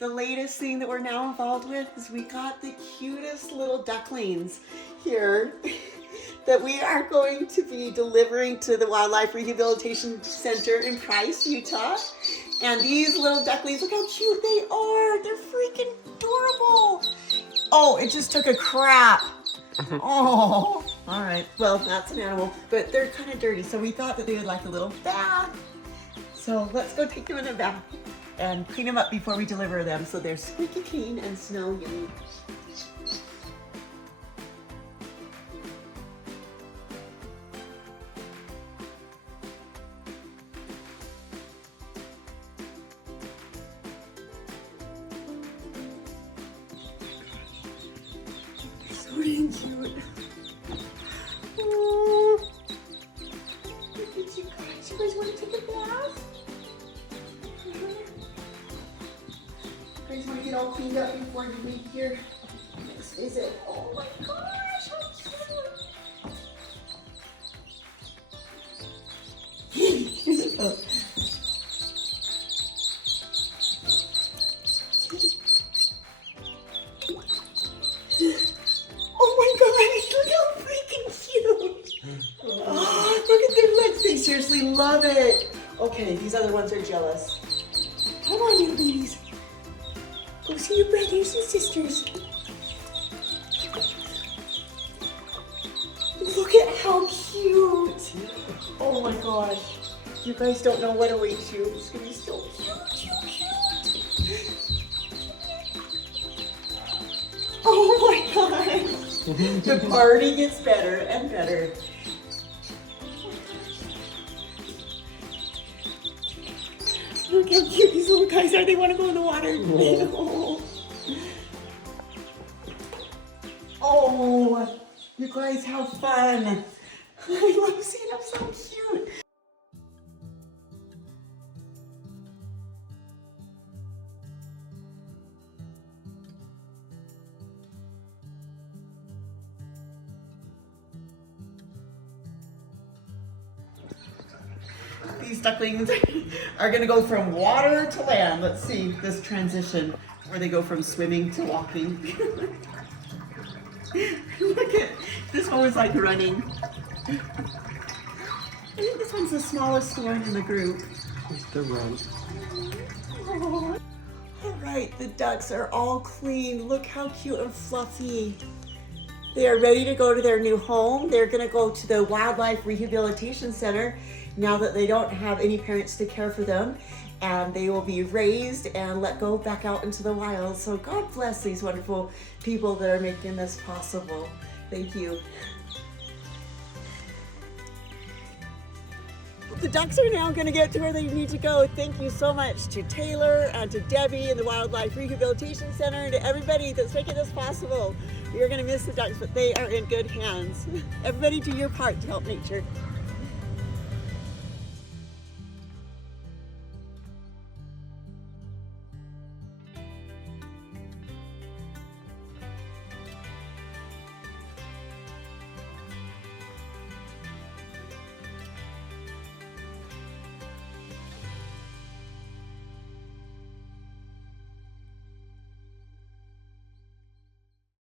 The latest thing that we're now involved with is we got the cutest little ducklings here that we are going to be delivering to the Wildlife Rehabilitation Center in Price, Utah. And these little ducklings, look how cute they are. They're freaking adorable. Oh, it just took a crap. Oh, all right. Well, that's an animal, but they're kind of dirty. So we thought that they would like a little bath. So let's go take them in a bath and clean them up before we deliver them so they're squeaky clean and smell yummy. So dang cute. Oh, look at you guys. You guys want to take a bath? You guys want to get all cleaned up before you leave your next visit? Oh my gosh, how cute! Oh my gosh, look how freaking cute! Oh, look at their legs, they seriously love it! Okay, these other ones are jealous. Come on, little babies. Go see your brothers and sisters. Look at how cute! Oh my gosh. You guys don't know what awaits you. It's gonna be so cute. Oh my gosh. The party gets better and better. Look how cute these little guys are. They want to go in the water. Oh. Oh, you guys have fun. I love seeing them so cute. These ducklings are gonna go from water to land. Let's see this transition where they go from swimming to walking. Look at, this one was like running. I think this one's the smallest one in the group. It's the run. Oh. All right, the ducks are all clean. Look how cute and fluffy. They are ready to go to their new home. They're gonna go to the Wildlife Rehabilitation Center now that they don't have any parents to care for them, and they will be raised and let go back out into the wild. So God bless these wonderful people that are making this possible. Thank you. The ducks are now going to get to where they need to go. Thank you so much to Taylor and to Debbie and the Wildlife Rehabilitation Center and to everybody that's making this possible. We are going to miss the ducks, but they are in good hands. Everybody do your part to help nature.